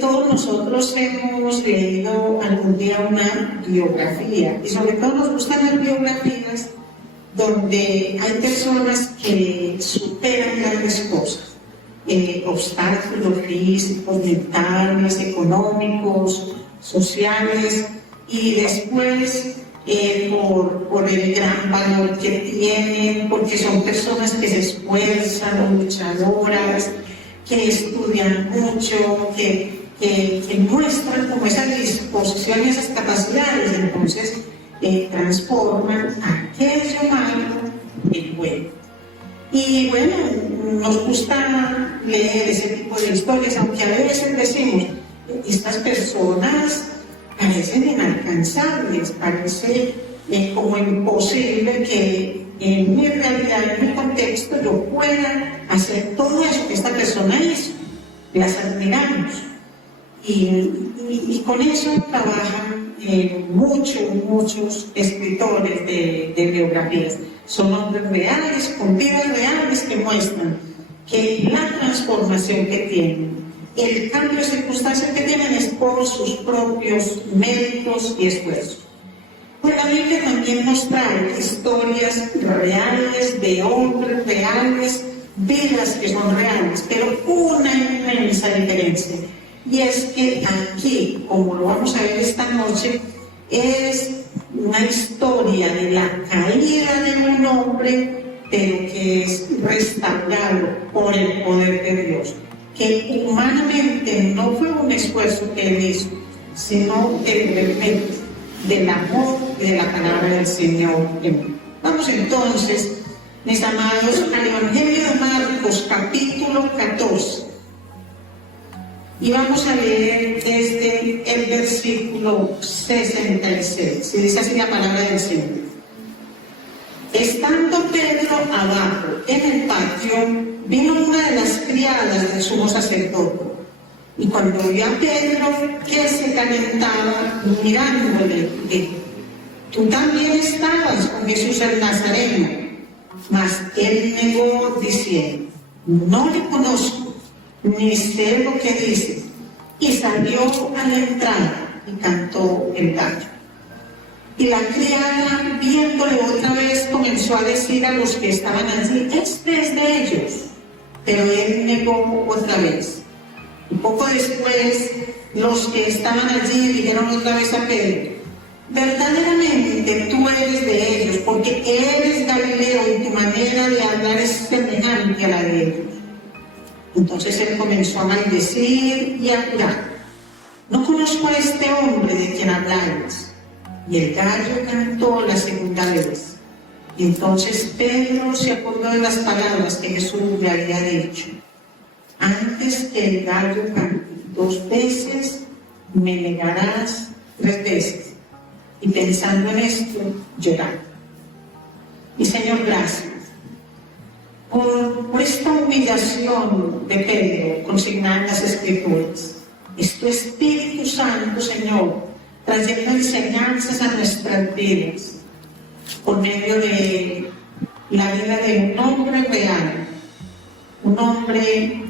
todos nosotros hemos leído algún día una biografía, y sobre todo nos gustan las biografías donde hay personas que superan grandes cosas, obstáculos físicos, mentales, económicos, sociales, y después por el gran valor que tienen, porque son personas que se esfuerzan, luchadoras, que estudian mucho, que muestran como esa disposición y esas capacidades, entonces transforman aquello malo en bueno. Y bueno, nos gusta leer ese tipo de historias, aunque a veces decimos, estas personas parecen inalcanzables, parece como imposible que en mi realidad, en mi contexto, yo pueda hacer todo eso que esta persona hizo. Las admiramos. Y con eso trabajan muchos escritores de biografías. Son hombres reales, con vidas reales, que muestran que la transformación que tienen, el cambio de circunstancias que tienen, es por sus propios méritos y esfuerzos. Pues la Biblia también nos trae historias reales, de hombres reales, vidas que son reales, pero una inmensa diferencia. Y es que aquí, como lo vamos a ver esta noche, es una historia de la caída de un hombre, pero que es restaurado por el poder de Dios, que humanamente no fue un esfuerzo que él hizo, sino el efecto del amor y de la palabra del Señor. Vamos entonces, mis amados, al Evangelio de Marcos, capítulo 14. Y vamos a leer desde el versículo 66. Y dice así la palabra del Señor. Estando Pedro abajo en el patio, vino una de las criadas del sumo sacerdote. Y cuando vio a Pedro que se calentaba, mirándole, dijo: tú también estabas con Jesús el Nazareno. Mas él negó, diciendo: no le conozco, ni sé lo que dice. Y salió a la entrada y cantó el gallo. Y la criada, viéndole otra vez, comenzó a decir a los que estaban allí: este es de ellos. Pero él negó otra vez. Y poco después, los que estaban allí dijeron otra vez a Pedro: verdaderamente tú eres de ellos, porque eres Galileo y tu manera de hablar es semejante a la de ellos. Entonces él comenzó a maldecir y a jurar: no conozco a este hombre de quien habláis. Y el gallo cantó la segunda vez. Y entonces Pedro se acordó de las palabras que Jesús le había dicho: antes que el gallo cante 2 veces, me negarás 3 veces. Y pensando en esto, lloraba. Y Señor, gracias por esta humillación de Pedro consignada en las Escrituras. Es tu Espíritu Santo, Señor, trayendo enseñanzas a nuestras vidas por medio de la vida de un hombre real, un hombre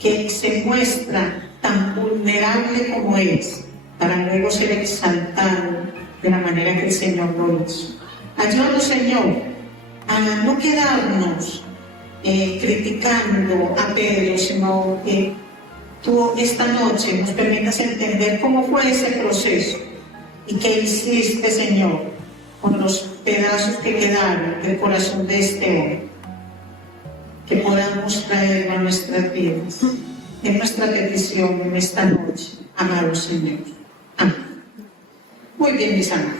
que se muestra tan vulnerable como es, para luego ser exaltado de la manera que el Señor lo hizo. Ayúdanos, Señor, a no quedarnos criticando a Pedro, sino que tú esta noche nos permitas entender cómo fue ese proceso y qué hiciste, Señor, con los pedazos que quedaron del corazón de este hombre, que podamos traerlo a nuestras vidas. Es nuestra petición en esta noche, amado Señor. Amén. Muy bien, mis amados.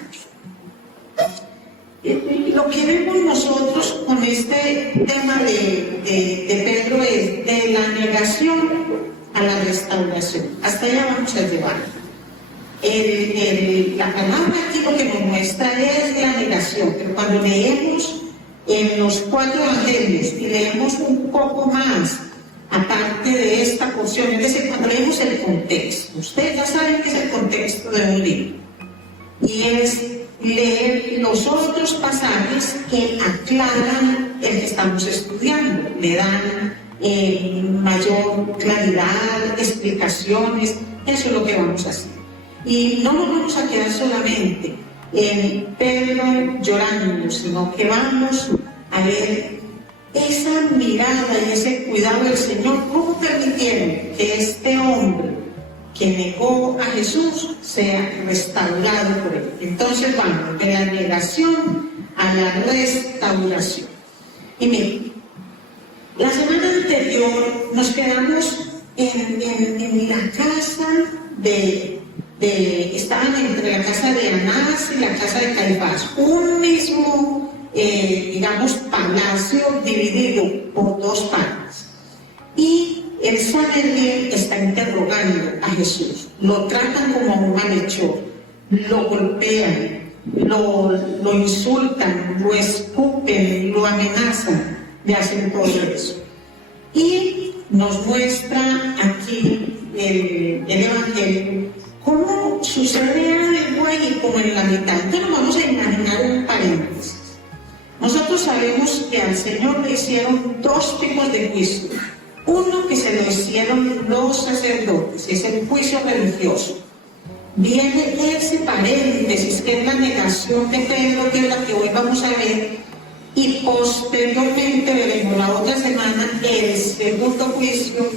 Lo que vemos nosotros con este tema de Pedro es de la negación a la restauración. Hasta allá vamos a llevar. La palabra aquí lo que nos muestra es la negación, pero cuando leemos en los 4 evangelios y leemos un poco más, aparte de esta porción, es decir, cuando leemos el contexto, ustedes ya saben que es el contexto de un libro, y es leer los otros pasajes que aclaran el que estamos estudiando, le dan mayor claridad, explicaciones. Eso es lo que vamos a hacer. Y no nos vamos a quedar solamente en Pedro llorando, sino que vamos a ver esa mirada y ese cuidado del Señor, cómo permitieron que este hombre que negó a Jesús sea restaurado por él. Entonces vamos de la negación a la restauración. Y miren, la semana anterior nos quedamos en la casa estaban entre la casa de Anás y la casa de Caifás, un mismo, digamos, palacio dividido por dos partes. Y el Sanedrín está interrogando a Jesús, lo tratan como a un malhechor, lo golpean, lo insultan, lo escupen, lo amenazan, le hacen todo eso. Y nos muestra aquí el Evangelio cómo sucede algo ahí como en la mitad. Entonces nos vamos a imaginar un paréntesis. Nosotros sabemos que al Señor le hicieron dos tipos de juicio. Uno que se lo hicieron los sacerdotes, es el juicio religioso. Viene ese paréntesis que es la negación de Pedro, que es la que hoy vamos a ver, y posteriormente veremos la otra semana el segundo juicio,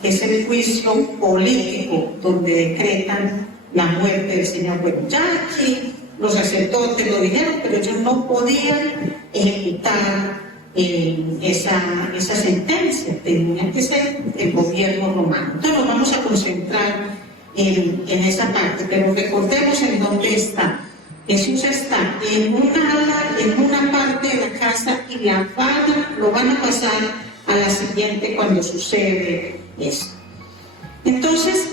que es el juicio político, donde decretan la muerte del Señor. Bueno, ya aquí los sacerdotes lo dijeron, pero ellos no podían ejecutar esa sentencia, tenía que ser el gobierno romano. Entonces nos vamos a concentrar en esa parte, pero recordemos en dónde está. Jesús está en una parte de la casa y lo van a pasar a la siguiente cuando sucede eso. Entonces,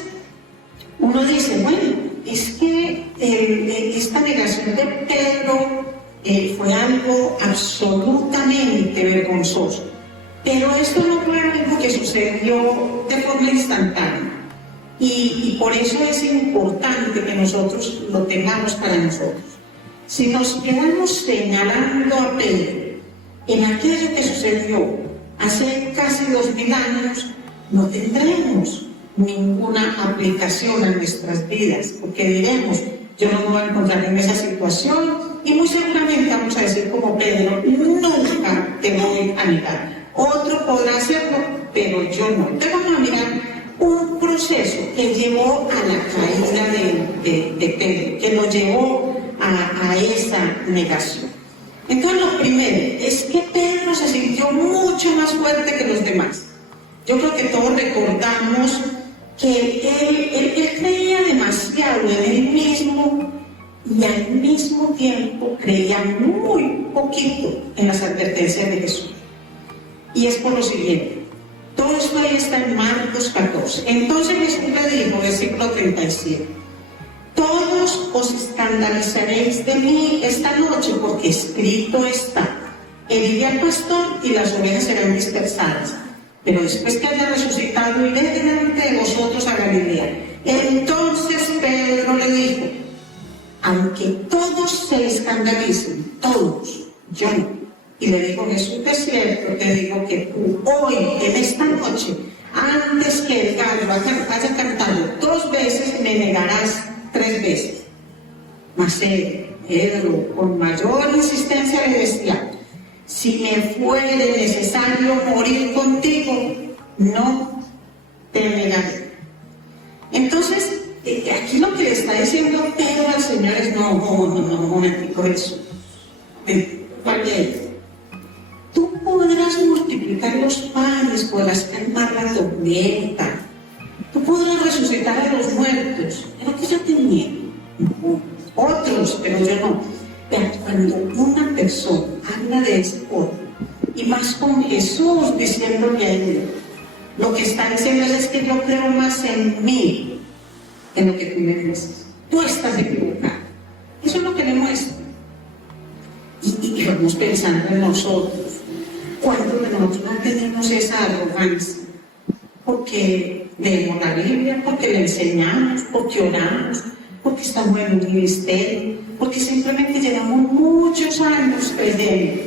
uno dice, bueno, es que esta negación de Pedro fue algo absolutamente vergonzoso. Pero esto no fue algo que sucedió de forma instantánea. Y por eso es importante que nosotros lo tengamos para nosotros. Si nos quedamos señalando a Pedro en aquello que sucedió hace casi 2000 años, no tendremos ninguna aplicación a nuestras vidas, porque diremos, yo no me voy a encontrar en esa situación, y muy seguramente vamos a decir como Pedro, nunca te voy a negar. Otro podrá hacerlo, pero yo no. Entonces vamos a mirar un proceso que llevó a la caída de Pedro, que lo llevó a esa negación. Entonces lo primero es que Pedro se sintió mucho más fuerte que los demás. Yo creo que todos recordamos que él creía demasiado en él mismo y al mismo tiempo creía muy poquito en las advertencias de Jesús. Y es por lo siguiente. Todo esto ahí está en Marcos 14. Entonces Jesús le dijo, versículo 37, todos os escandalizaréis de mí esta noche, porque escrito está, heriré al pastor y las ovejas serán dispersadas. Pero después que haya resucitado, iré delante de vosotros a Galilea. Entonces Pedro le dijo, aunque todos se escandalicen, todos, yo no. Y le dijo Jesús, de cierto te digo que tú hoy, en esta noche, antes que el gallo haya cantado 2 veces, me negarás 3 veces. Mas Pedro, con mayor insistencia le decía, si me fuere necesario morir contigo, no te negaré. Entonces, aquí lo que le está diciendo Pedro al Señor es, no, un momentico, eso. Tú podrás multiplicar los panes, podrás calmar la tormenta, tú podrás resucitar a los muertos, pero que yo tenía otros, pero yo no. Pero cuando una persona habla de ese otro, y más con Jesús diciéndole a él, lo que está diciendo es que yo creo más en mí, en lo que tú me dices. Tú estás equivocado. Eso es lo que le muestra. Y vamos pensando en nosotros. ¿Cuántos de nosotros no tenemos esa arrogancia? Porque leemos la Biblia, porque le enseñamos, porque oramos, porque estamos en un ministerio, porque simplemente llevamos muchos años creyendo.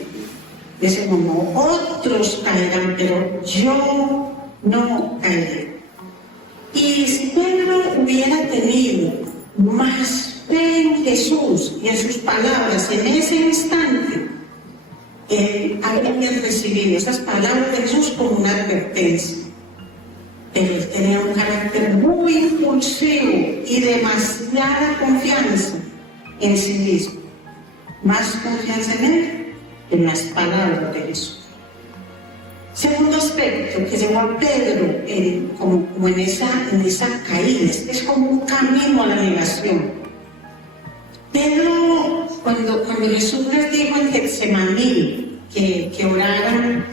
Dice, no, otros caerán, pero yo no caeré. Y si Pedro hubiera tenido más fe en Jesús y en sus palabras en ese instante, él habría recibido esas palabras de Jesús como una advertencia. Pero él tenía un carácter muy impulsivo y demasiada confianza en sí mismo. Más confianza en él que en las palabras de Jesús. Segundo aspecto que llevó a Pedro como en esa caída, es como un camino a la negación. Pedro, cuando Jesús les dijo en Getsemaní que oraran,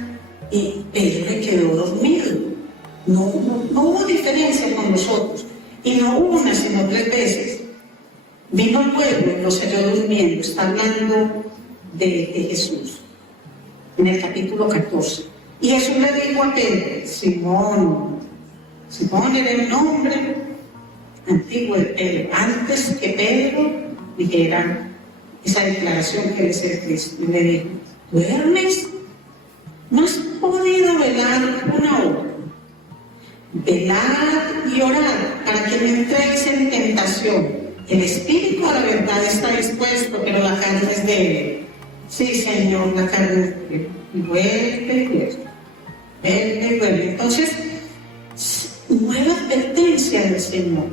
Pedro le quedó dormido. No hubo diferencia con nosotros, y no una sino 3 veces. Vino el pueblo y lo halló durmiendo. Está hablando de Jesús en el capítulo 14. Y Jesús le dijo a Pedro, Simón era el nombre antiguo de Pedro, antes que Pedro dijera esa declaración que él es el Cristo. Y le dijo, ¿duermes? ¿No has podido velar una hora? Velad y orad para que no entréis en tentación. El espíritu a la verdad está dispuesto, pero la carne es débil. Sí, Señor, la carne es débil. Y vuelve. Entonces, nueva advertencia del Señor.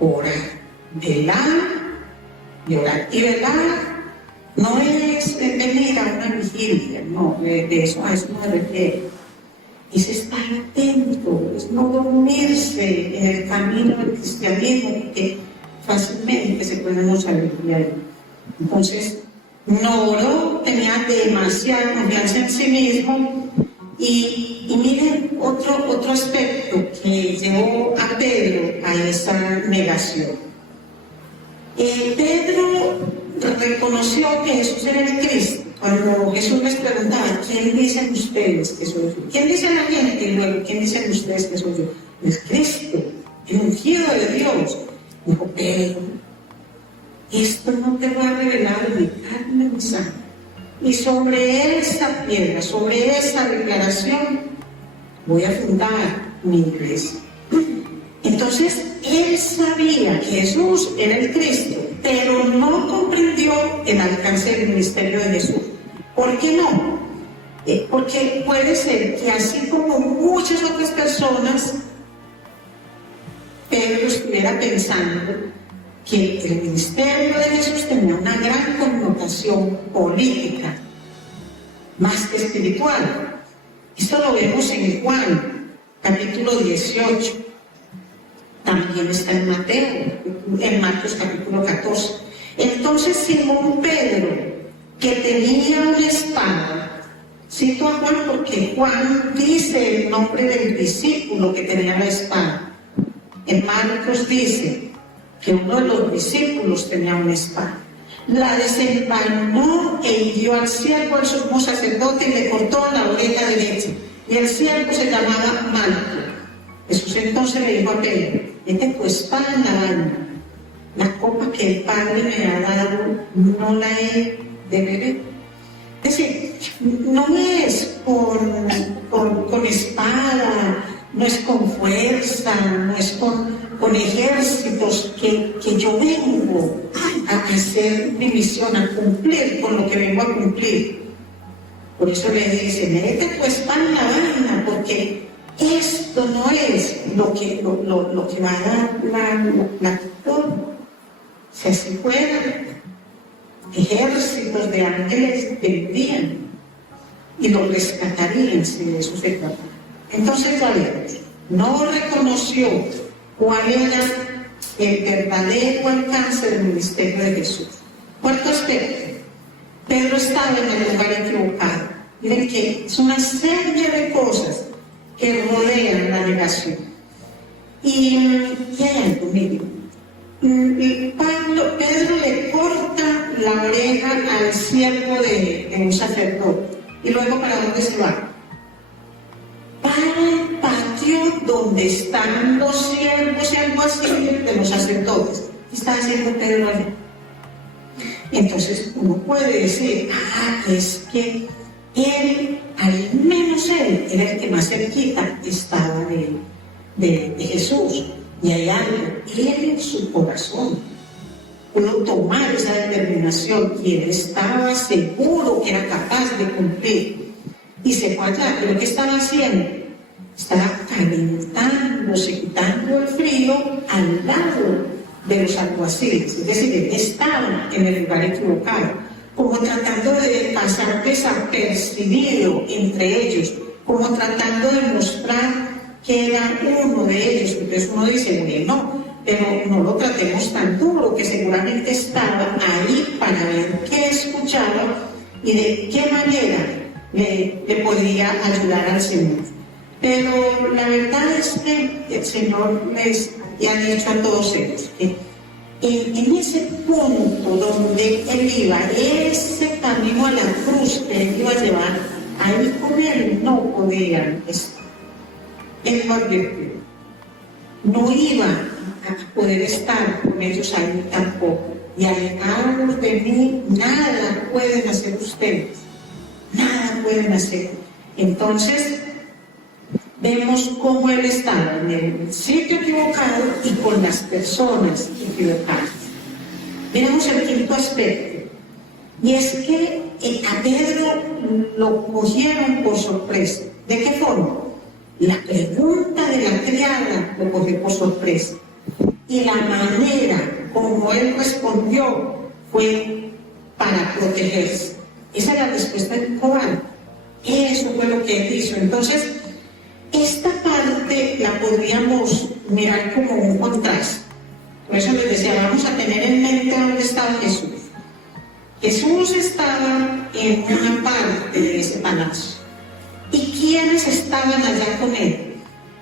Orar, velar y orar. Y velar no es venir a una vigilia, no, de eso a eso no me refiero. Es estar atento, es no dormirse en el camino del cristianismo, porque fácilmente se puede no salir de ahí. Entonces, no oró, tenía demasiada confianza en sí mismo. Y miren otro aspecto que llevó a Pedro a esa negación. Pedro reconoció que Jesús era el Cristo. Cuando Jesús les preguntaba, ¿quién dicen ustedes que soy yo? ¿Quién dice la gente? Y luego, ¿quién dicen ustedes que soy yo? El Cristo, el ungido de Dios. Dijo Pedro, esto no te va a revelar ni carne ni sangre. Y sobre esa piedra, sobre esa declaración, voy a fundar mi iglesia. Entonces, él sabía que Jesús era el Cristo, pero no comprendió el alcance del ministerio de Jesús. ¿Por qué no? Porque puede ser que así como muchas otras personas, Pedro estuviera pensando que el ministerio de Jesús tenía una gran connotación política, más que espiritual. Esto lo vemos en Juan, capítulo 18. También está en Mateo, en Marcos capítulo 14. Entonces Simón Pedro, que tenía una espada, cito a Juan porque Juan dice el nombre del discípulo que tenía la espada. En Marcos dice que uno de los discípulos tenía una espada. La desenvainó e hirió al siervo del sumo sacerdote y le cortó la oreja derecha. Y el siervo se llamaba Malco. Jesús entonces le dijo a Pedro, mete tu espada en la vaina. La copa que el Padre me ha dado no la he de beber. Es decir, no es con espada, no es con fuerza, no es con ejércitos que yo vengo a hacer mi misión, a cumplir con lo que vengo a cumplir. Por eso le dice, mete tu espada en la vaina, porque esto no es lo que va a dar la victoria. Si así fuera, ejércitos de ángeles vendrían y los rescatarían si de eso se tratara. Entonces, no reconoció cuál era el verdadero alcance del ministerio de Jesús. Cuarto aspecto, Pedro estaba en el lugar equivocado. Miren que es una serie de cosas que rodean la negación. Y hay algo, miren. Pedro le corta la oreja al siervo de un sacerdote. ¿Y luego para dónde se va? Para el patio donde están los siervos y alguaciles de los sacerdotes. ¿Qué está haciendo Pedro allá? Entonces uno puede decir, es que él, al menos él, era el que más cerquita estaba de Jesús. Y hay algo, él en su corazón pudo tomar esa determinación y él estaba seguro que era capaz de cumplir. Y se fue allá, pero ¿qué estaba haciendo? Estaba calentándose, quitando el frío al lado de los alguaciles. Es decir, él estaba en el lugar equivocado, como tratando de pasar desapercibido entre ellos, como tratando de mostrar que era uno de ellos. Entonces uno dice, bueno, pero no lo tratemos tan duro, que seguramente estaba ahí para ver qué escuchaba y de qué manera le podría ayudar al Señor. Pero la verdad es que el Señor les ha dicho a todos ellos que en ese punto donde él iba, ese camino a la cruz que él iba a llevar, ahí con él no podían estar. Él lo advirtió. No iba a poder estar con ellos ahí tampoco. Y alejados de mí, nada pueden hacer ustedes. Nada pueden hacer. Entonces, vemos cómo él estaba en el sitio equivocado y con las personas equivocadas. Miramos el quinto aspecto. Y es que a Pedro lo cogieron por sorpresa. ¿De qué forma? La pregunta de la criada lo cogió por sorpresa. Y la manera como él respondió fue para protegerse. Esa es la respuesta del cobarde. Eso fue lo que él hizo. Entonces, esta parte la podríamos mirar como un contraste. Por eso les decía, vamos a tener en mente dónde estaba Jesús. Jesús estaba en una parte de ese palacio. ¿Y quiénes estaban allá con él?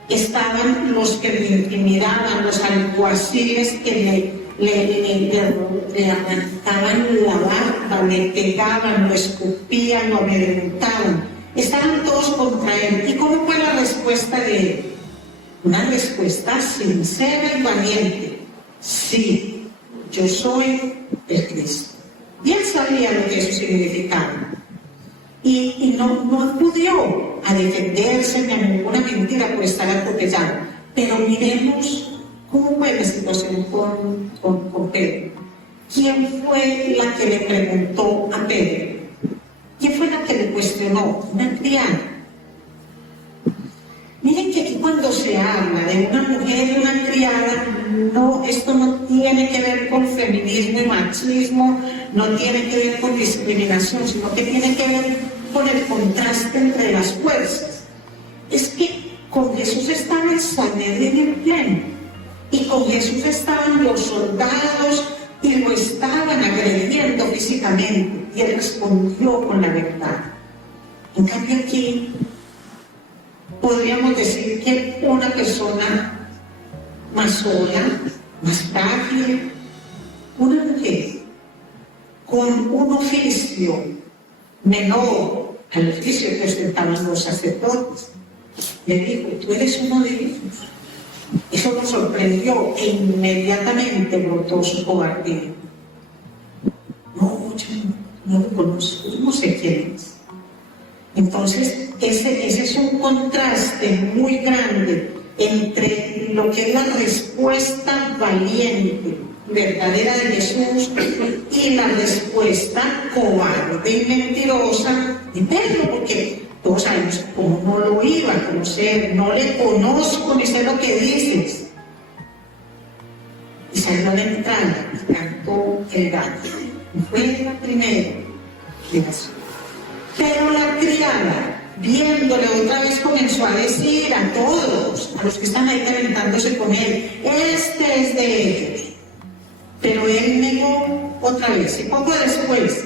Estaban los que le intimidaban, los alguaciles que le arrancaban la barba, le pegaban, lo escupían, lo amedrentaban. Estaban todos contra él. ¿Y cómo fue la respuesta de él? Una respuesta sincera y valiente. Sí, yo soy el Cristo. Y él sabía lo que eso significaba. Y no acudió a defenderse ni a ninguna mentira por estar atropellado. Pero miremos cómo fue la situación con Pedro. ¿Quién fue la que le preguntó a Pedro? ¿Quién fue la que le cuestionó? Una criada. Miren que aquí cuando se habla de una mujer y una criada, esto no tiene que ver con feminismo y machismo, no tiene que ver con discriminación, sino que tiene que ver con el contraste entre las fuerzas. Es que con Jesús estaba el Sanedrín en pleno, y con Jesús estaban los soldados y lo estaban agrediendo físicamente, y él respondió con la verdad. En cambio aquí podríamos decir que una persona más sola, más frágil, una mujer con un oficio menor al oficio que ostentaban los sacerdotes, le dijo, tú eres uno de ellos. Eso lo sorprendió e inmediatamente brotó su cobardía. No, yo no lo conozco, yo no sé quién es. Entonces, ese es un contraste muy grande entre lo que es la respuesta valiente, verdadera de Jesús, y la respuesta cobarde y mentirosa de Pedro, porque todos sabemos cómo no lo iba a conocer, no le conozco ni sé lo que dices. Y salió a la entrada y cantó el gallo. Fue la primera creación. Pero la criada, viéndole otra vez, comenzó a decir a todos, a los que están ahí calentándose con él, este es de ellos. Pero él negó otra vez, y poco después,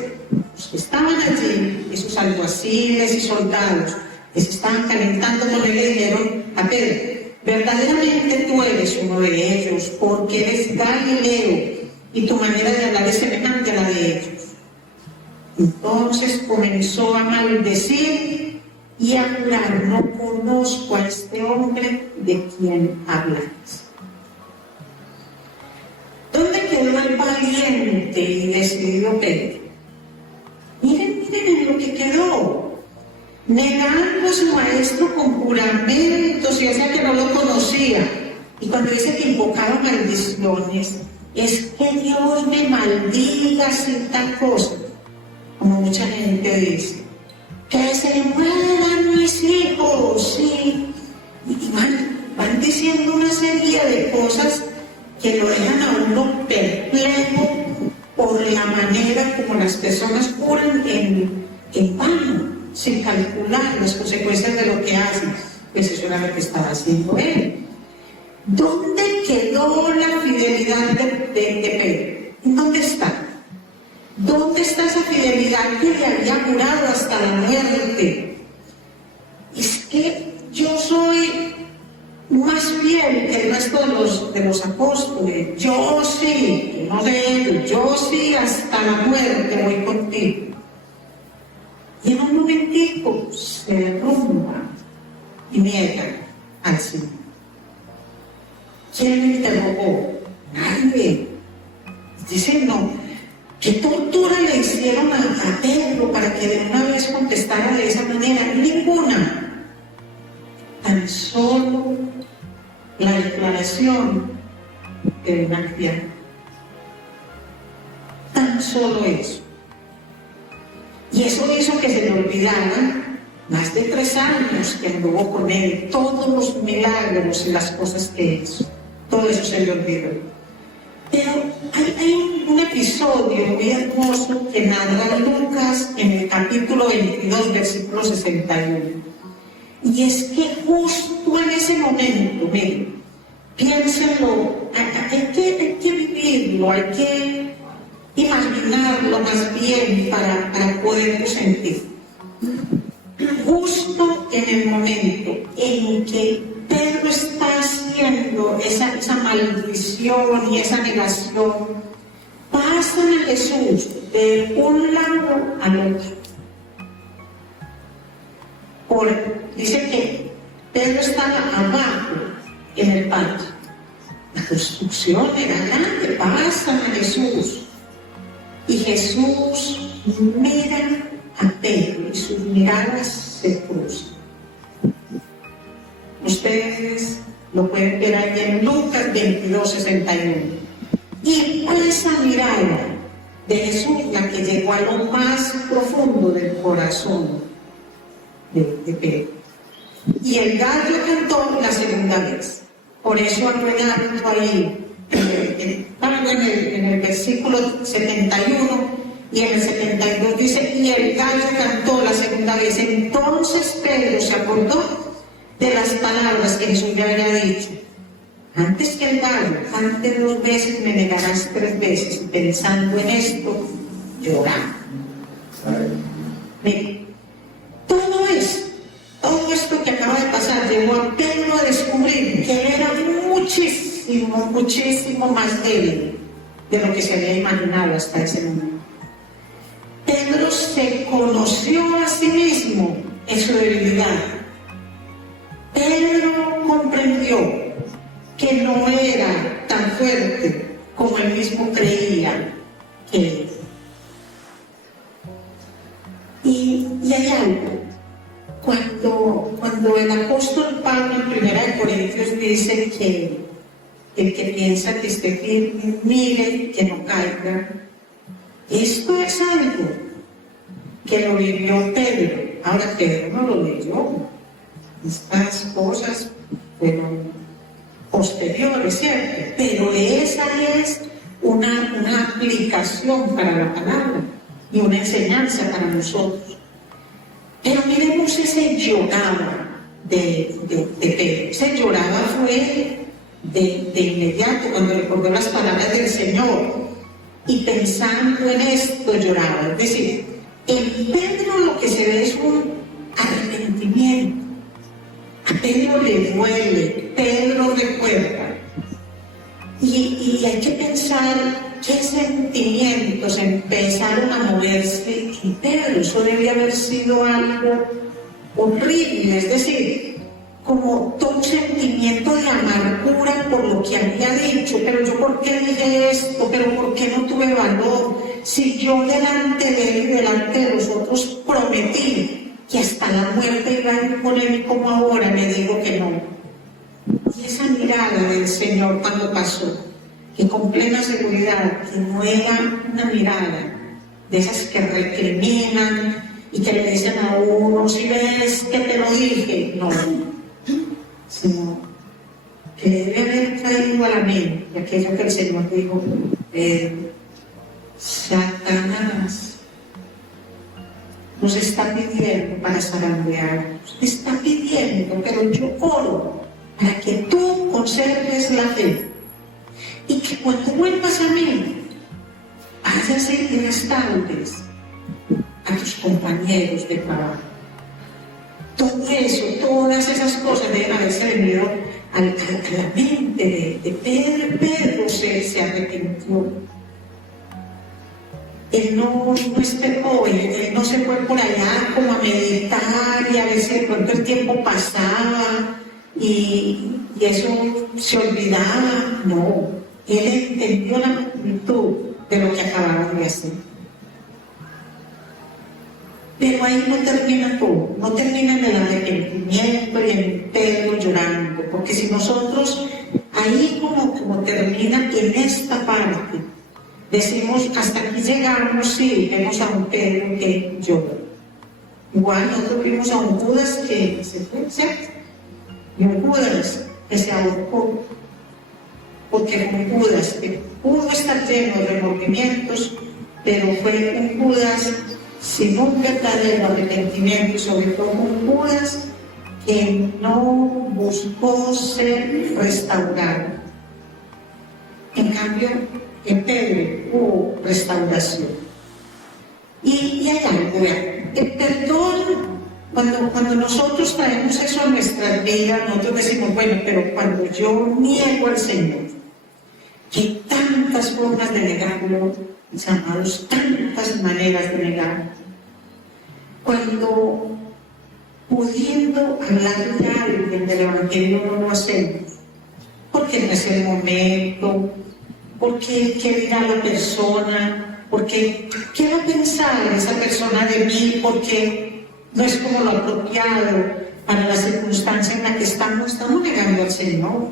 los que estaban allí, esos alguaciles y soldados, que se estaban calentando con él, le dijeron a Pedro, verdaderamente tú eres uno de ellos, porque eres Galileo, y tu manera de hablar es semejante a la de ellos. Entonces comenzó a maldecir y a jurar, no conozco a este hombre de quien hablas. ¿Dónde quedó cuál valiente y decidido Pedro. Miren en lo que quedó. Negando a su maestro con juramentos y hacía que no lo conocía. Y cuando dice que invocaba maldiciones, es que Dios me maldiga sin tal cosa. Como mucha gente dice, que se mueran mis hijos, sí. Y van diciendo una serie de cosas que lo dejan a uno perplejo por la manera como las personas juran en vano, sin calcular las consecuencias de lo que hacen. Pues eso era lo que estaba haciendo él. ¿Dónde quedó la fidelidad de Pedro? ¿Dónde está? ¿Dónde está esa fidelidad que le había jurado hasta la muerte? Es que yo soy más fiel que el resto de los apóstoles. Yo sí, no de él, yo sí hasta la muerte voy contigo. Y en un momentico se derrumba y niega al Señor. ¿Quién le interrogó? Nadie. Dice, no, ¿qué tortura le hicieron a Pedro para que de una vez contestara de esa manera? Ninguna. Tan solo la declaración de una criada. Tan solo eso. Y eso hizo que se le olvidara más de 3 años que anduvo con él, todos los milagros y las cosas que hizo. Todo eso se le olvidó. Pero hay un episodio muy hermoso que narra Lucas en el capítulo 22, versículo 61. Y es que justo en ese momento, miren, piénsenlo, hay que vivirlo, hay que imaginarlo más bien para poderlo sentir. Justo en el momento en que Pedro está haciendo esa maldición y esa negación, pasan a Jesús de un lado al otro. Dice que Pedro estaba abajo en el patio. La construcción era grande, pasan a Jesús. Y Jesús mira a Pedro y sus miradas se cruzan. Ustedes lo pueden ver ahí en Lucas 22, 61. Y fue esa mirada de Jesús la que llegó a lo más profundo del corazón de Pedro. Y el gallo cantó la segunda vez. Por eso agregando ahí en el versículo 71 y en el 72 dice, y el gallo cantó la segunda vez. Entonces Pedro se acordó de las palabras que Jesús le había dicho. Antes que el gallo cante 2 veces, me negarás 3 veces. Y pensando en esto, lloraba. Mire, todo esto que acaba de pasar llevó a Pedro a descubrir que él era muchísimo más débil de lo que se había imaginado hasta ese momento. Pedro se conoció a sí mismo en su debilidad. Pedro comprendió que no era tan fuerte como él mismo creía que era. Y hay algo. Cuando el apóstol Pablo en 1 Corintios dice que el que piensa que esté firme, mire que no caiga, esto es algo que lo vivió Pedro. Ahora Pedro no lo leyó. Estas cosas fueron posteriores, ¿cierto? Pero esa es una aplicación para la palabra y una enseñanza para nosotros. Pero miremos ese lloraba de Pedro. Ese lloraba fue de inmediato cuando recordó las palabras del Señor y pensando en esto lloraba. Es decir, en Pedro lo que se ve es un arrepentimiento. A Pedro le duele, Pedro recuerda. Y hay que pensar qué sentimientos empezaron a moverse en Pedro. Eso debía haber sido algo horrible. Es decir, como todo un sentimiento de amargura por lo que había dicho, pero yo por qué dije esto, pero por qué no tuve valor, si yo delante de él y delante de los otros prometí que hasta la muerte iba a ir con él, y como ahora me digo que no. Y esa mirada del Señor cuando pasó, que con plena seguridad, que no era una mirada de esas que recriminan y que le dicen a uno, si ves que te lo dije, no, sino que debe haber traído a la mente aquello que el Señor dijo, Satanás nos está pidiendo para zarandearnos, está pidiendo, pero yo oro para que tú conserves la fe y que cuando vuelvas a mí vayas y restaures a tus compañeros de trabajo. Todo eso, todas esas cosas deben haberse venido a la mente de Pedro. Pedro se arrepintió. Él no esperó, él no se fue por allá como a meditar y a ver si de pronto el tiempo pasaba y eso se olvidaba. No, él entendió la magnitud de lo que acababan de hacer. Pero ahí no termina todo, no termina en el arrepentimiento y en Pedro llorando, porque si nosotros ahí como termina en esta parte, decimos hasta aquí llegamos, sí, vemos a un Pedro que llora. Igual nosotros vimos a un Judas que se fue, ¿cierto? Y un Judas que se ahorcó, porque fue un Judas que pudo estar lleno de remordimientos, pero fue un Judas sin un verdadero arrepentimiento, y sobre todo un Judas que no buscó ser restaurado. En cambio, en Pedro hubo restauración. Y hay algo, el perdón, cuando nosotros traemos eso a nuestras vidas, nosotros decimos, bueno, pero cuando yo niego al Señor, que tantas formas de negarlo, mis amados, tantas maneras de negar. Cuando pudiendo hablar de alguien del Evangelio no lo hacemos, porque no es el momento, porque qué dirá la persona, porque qué va a pensar esa persona de mí, porque no es como lo apropiado para la circunstancia en la que estamos negando al Señor.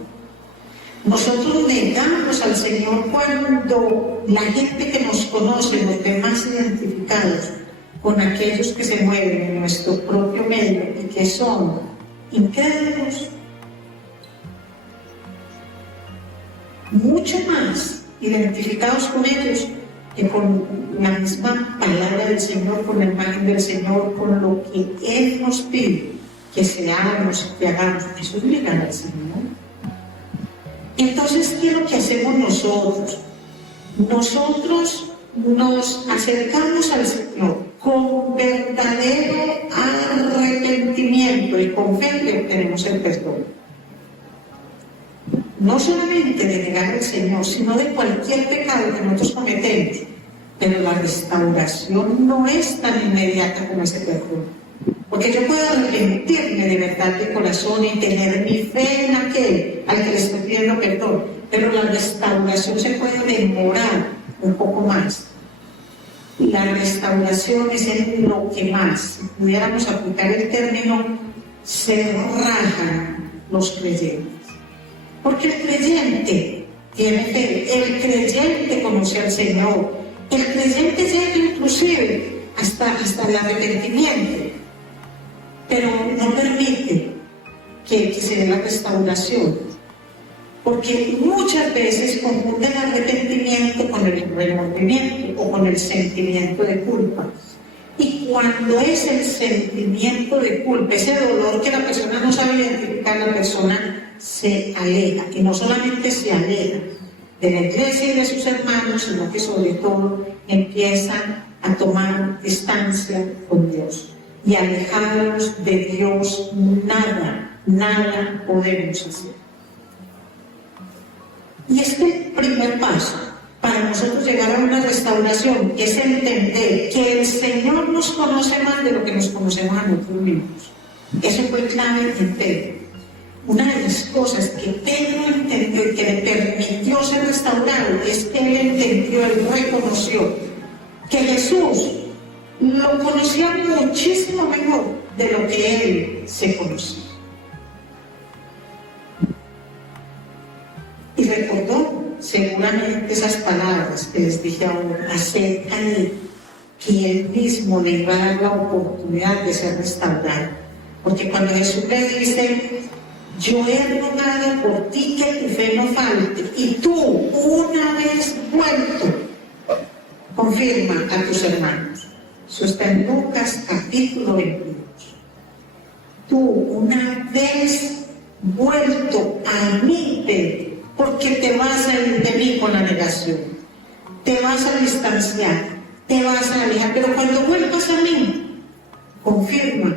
Nosotros negamos al Señor cuando la gente que nos conoce nos ve más identificados con aquellos que se mueven en nuestro propio medio y que son incrédulos, mucho más identificados con ellos que con la misma palabra del Señor, con la imagen del Señor, con lo que Él nos pide que seamos, que hagamos. Eso es negar al Señor. Entonces, ¿qué es lo que hacemos nosotros? Nosotros nos acercamos al Señor con verdadero arrepentimiento y con fe que obtenemos el perdón. No solamente de negar al Señor, sino de cualquier pecado que nosotros cometemos. Pero la restauración no es tan inmediata como ese perdón. Porque yo puedo arrepentirme de verdad de corazón y tener mi fe en aquel al que le estoy pidiendo perdón, pero la restauración se puede demorar un poco más. La restauración es en lo que más, si pudiéramos aplicar el término, se rajan los creyentes. Porque el creyente tiene fe, el creyente conoce al Señor, el creyente llega inclusive hasta el arrepentimiento, pero no permite que se dé la restauración, porque muchas veces confunden el arrepentimiento con el remordimiento o con el sentimiento de culpa. Y cuando es el sentimiento de culpa, ese dolor que la persona no sabe identificar, la persona se aleja, y no solamente se aleja de la iglesia y de sus hermanos, sino que sobre todo empiezan a tomar distancia con Dios. Y alejados de Dios, nada podemos hacer. Y es que el primer paso para nosotros llegar a una restauración es entender que el Señor nos conoce más de lo que nos conocemos a nosotros mismos. Eso fue clave en Pedro. Una de las cosas que Pedro entendió y que le permitió ser restaurado es que él entendió, él reconoció que Jesús lo conocía muchísimo mejor de lo que él se conocía. Y recordó seguramente esas palabras que les dije ahora acerca de que él mismo le iba a dar la oportunidad de ser restaurado. Porque cuando Jesús le dice: yo he rogado por ti que tu fe no falte, y tú, una vez vuelto, confirma a tus hermanos. Eso está en Lucas capítulo 22. Tú, una vez vuelto a mí, Pedro, porque te vas a ir de mí con la negación, te vas a distanciar, te vas a alejar, pero cuando vuelvas a mí, confirma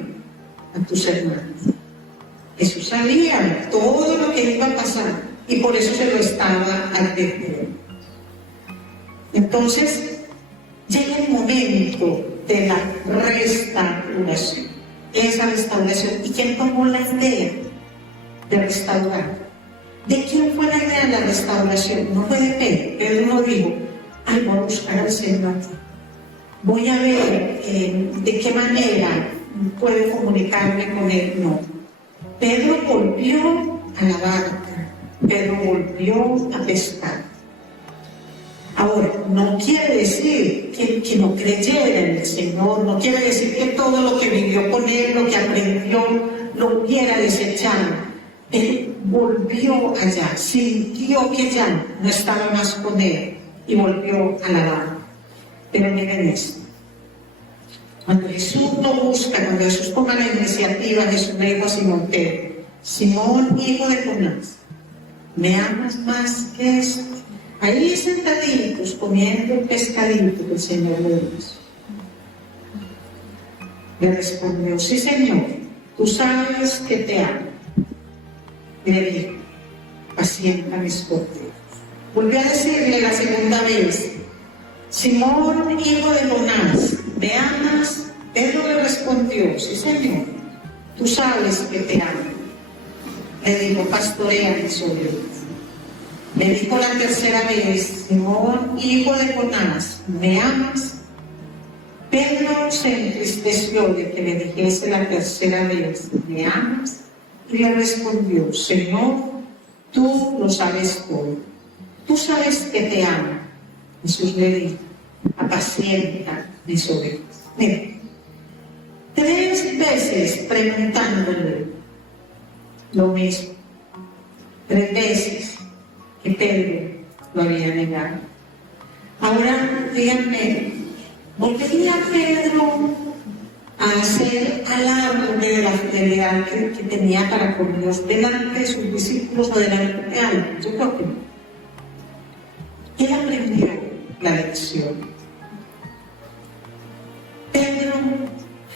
a tus hermanos. Jesús sabía todo lo que iba a pasar y por eso se lo estaba advirtiendo. Entonces llega el momento de la restauración, esa restauración. ¿Y quién tomó la idea de restaurar? ¿De quién fue la idea de la restauración? No fue de Pedro. Pedro no dijo: ay, voy a buscar al Señor, voy a ver de qué manera puedo comunicarme con Él. No. Pedro volvió a la barca, Pedro volvió a pescar. Ahora, no quiere decir que no creyera en el Señor, no quiere decir que todo lo que vivió con Él, lo que aprendió, lo hubiera desechado. Él volvió allá, sintió que ya no estaba más con Él y volvió a la barca. Pero miren esto. Cuando Jesús lo busca, cuando Jesús toma la iniciativa, Jesús le dijo a Simón Pedro: Simón, hijo de Jonás, ¿me amas más que esto? Ahí sentaditos, comiendo el pescadito que el Señor le hizo. Le respondió: sí, Señor, tú sabes que te amo. Y le dijo: pacienta mis corderos. Volvió a decirle la segunda vez: Simón, hijo de Jonás, ¿me amas? Pedro le respondió: sí, Señor, tú sabes que te amo. Le dijo: pastorea mis ovejas. Le dijo la tercera vez: Simón, hijo de Jonás, ¿me amas? Pedro se entristeció de que le dijese la tercera vez: ¿me amas? Y le respondió: Señor, tú lo sabes todo. Tú sabes que te amo. Jesús le dijo: apacienta mis ovejas. Mira, 3 veces preguntándole lo mismo. 3 veces que Pedro lo había negado. Ahora, díganme, ¿volvería Pedro a hacer alarde de la fidelidad que tenía para con Dios delante de sus discípulos o delante de alguien? Yo creo que no. Él aprendió la lección. Pedro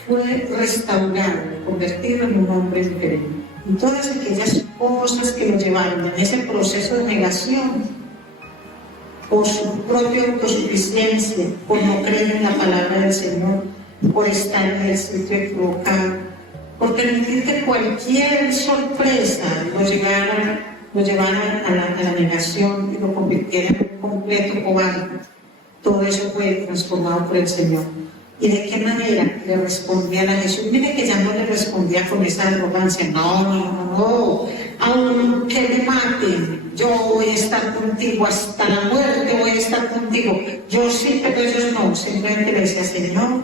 fue restaurado, convertido en un hombre diferente. Y todas aquellas cosas que lo llevaron en ese proceso de negación, por su propia autosuficiencia, por no creer en la palabra del Señor, por estar en el sitio equivocado, por permitir que cualquier sorpresa lo llevara a la negación y lo convirtiera en un completo cobarde. Todo eso fue transformado por el Señor. ¿Y de qué manera le respondían a Jesús? Mire que ya no le respondía con esa arrogancia: no, aunque me maten, yo voy a estar contigo hasta la muerte, voy a estar contigo. Yo sí, pero ellos no. Simplemente le decía: Señor,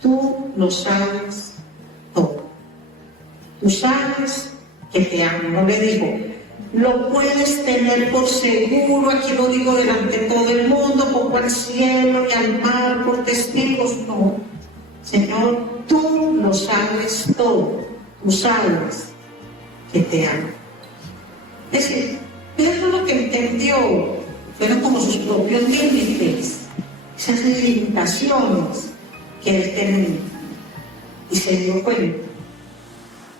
tú lo sabes todo. Tú sabes que te amo. No le dijo: lo puedes tener por seguro, aquí lo digo delante de todo el mundo, pongo al cielo y al mar por testigos. No, Señor, tú lo sabes todo, tú sabes que te amo. Es decir, Pedro lo que entendió fueron como sus propios límites, esas limitaciones que él tenía, y se dio cuenta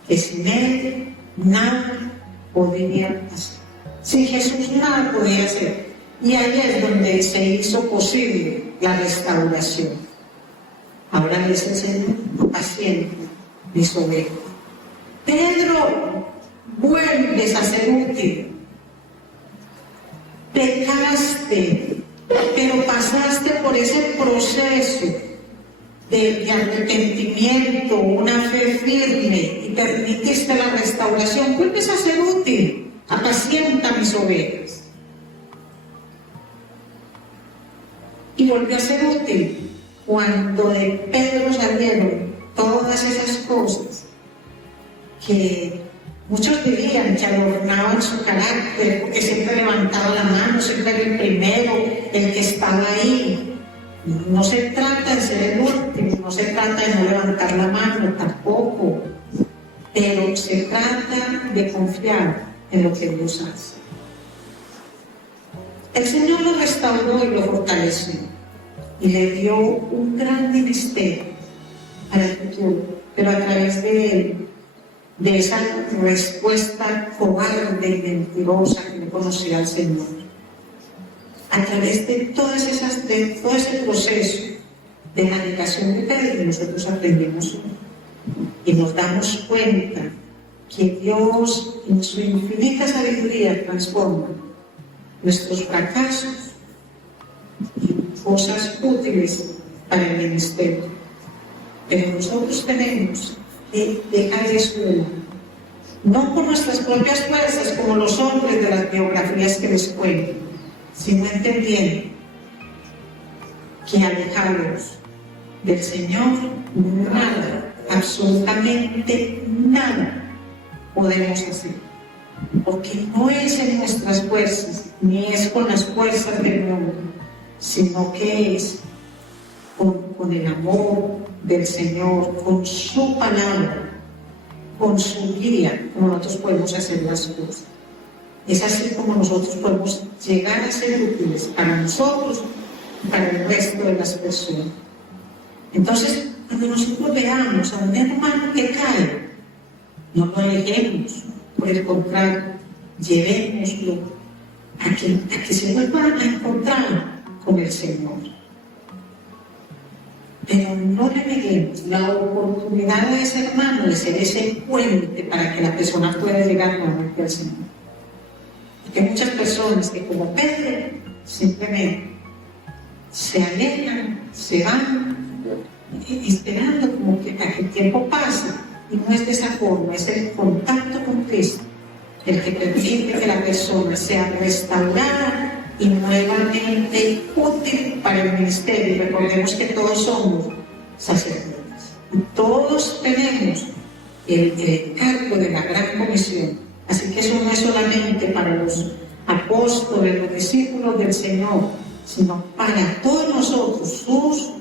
que sin él nada podía hacer. Sin Jesús nada podía hacer. Y ahí es donde se hizo posible la restauración. Ahora le dice el Señor: paciente mis ovejas. Pedro vuelves a ser útil. Pecaste, pero pasaste por ese proceso de arrepentimiento, una fe firme, y permitiste la restauración. Vuelves a ser útil. Apacienta mis ovejas. Y volvió a ser útil cuando de Pedro salieron todas esas cosas que muchos dirían que adornaban su carácter, porque siempre levantaba la mano, siempre era el primero, el que estaba ahí. No se trata de ser el último, no se trata de no levantar la mano tampoco, pero se trata de confiar en lo que Dios hace. El Señor lo restauró y lo fortaleció y le dio un gran ministerio para el futuro, pero a través de él, de esa respuesta cobarde y mentirosa que no conocía al Señor. A través de todo ese proceso de la negación de Pedro, nosotros aprendimos y nos damos cuenta que Dios en su infinita sabiduría transforma nuestros fracasos en cosas útiles para el ministerio. Pero nosotros tenemos que dejar eso de lado, no por nuestras propias fuerzas como los hombres de las biografías que les cuento, sino entendiendo que alejados del Señor nada, absolutamente nada podemos hacer, porque no es en nuestras fuerzas ni es con las fuerzas del mundo, sino que es con el amor del Señor, con su palabra, con su guía, como nosotros podemos hacer las cosas. Es así como nosotros podemos llegar a ser útiles para nosotros y para el resto de las personas. Entonces, cuando nosotros veamos a un hermano que cae, no lo alejemos, por el contrario, llevémoslo a que se vuelva a encontrar con el Señor. Pero no le neguemos la oportunidad a ese hermano de ser ese puente para que la persona pueda llegar nuevamente al Señor. Porque hay muchas personas que, como Pedro, simplemente se alejan, se van, esperando como que el tiempo pase, y no es de esa forma, es el contacto con Cristo el que permite que la persona sea restaurada y nuevamente útil para el ministerio. Recordemos que todos somos sacerdotes y todos tenemos el cargo de la gran comisión. Así que eso no es solamente para los apóstoles, los discípulos del Señor, sino para todos nosotros, sus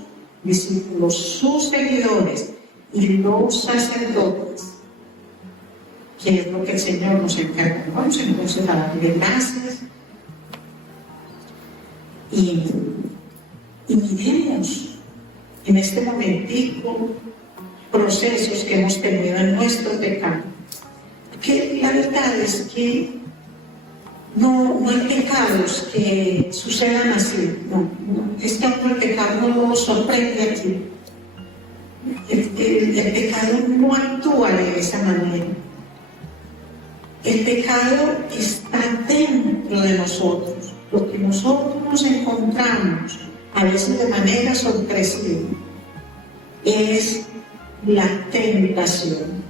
discípulos, sus seguidores y los sacerdotes, que es lo que el Señor nos encarga. Vamos entonces a darle gracias y miremos en este momentico procesos que hemos tenido en nuestro pecado. Que la verdad es que no hay pecados que sucedan así. No, es que el pecado no nos sorprende aquí. El pecado no actúa de esa manera. El pecado está dentro de nosotros. Lo que nosotros nos encontramos, a veces de manera sorpresiva, es la tentación.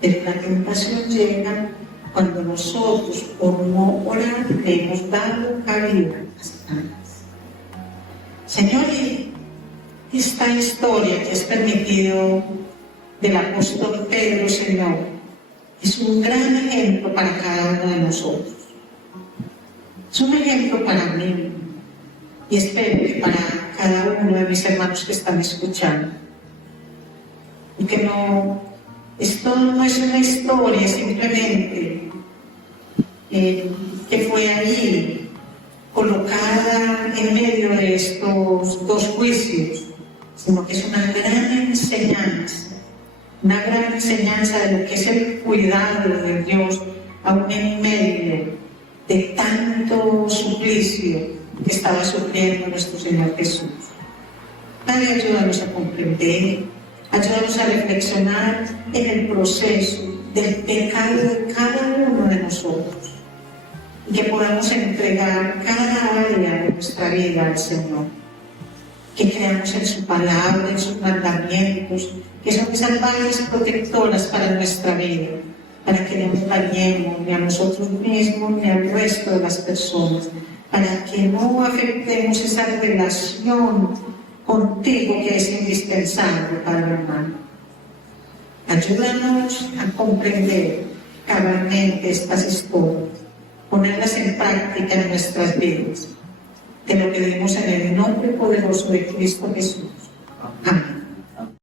Pero la tentación llega cuando nosotros, por no orar, le hemos dado cabida a Satanás. Señor, esta historia que has permitido del apóstol Pedro, Señor, es un gran ejemplo para cada uno de nosotros. Es un ejemplo para mí y espero que para cada uno de mis hermanos que están escuchando. Porque esto no es una historia simplemente que fue ahí colocada en medio de estos dos juicios, sino que es una gran enseñanza de lo que es el cuidado de Dios aún en medio de tanto suplicio que estaba sufriendo nuestro Señor Jesús. Padre, ayúdanos a comprender, ayúdanos a reflexionar en el proceso del pecado de cada uno de nosotros y que podamos entregar cada área de nuestra vida al Señor. Que creamos en su palabra, en sus mandamientos, que son esas vallas protectoras para nuestra vida, para que no nos dañemos ni a nosotros mismos ni al resto de las personas, para que no afectemos esa relación contigo que es indispensable, Padre hermano. Ayúdanos a comprender cabalmente estas historias, ponerlas en práctica en nuestras vidas. Te lo pedimos en el nombre poderoso de Cristo Jesús. Amén.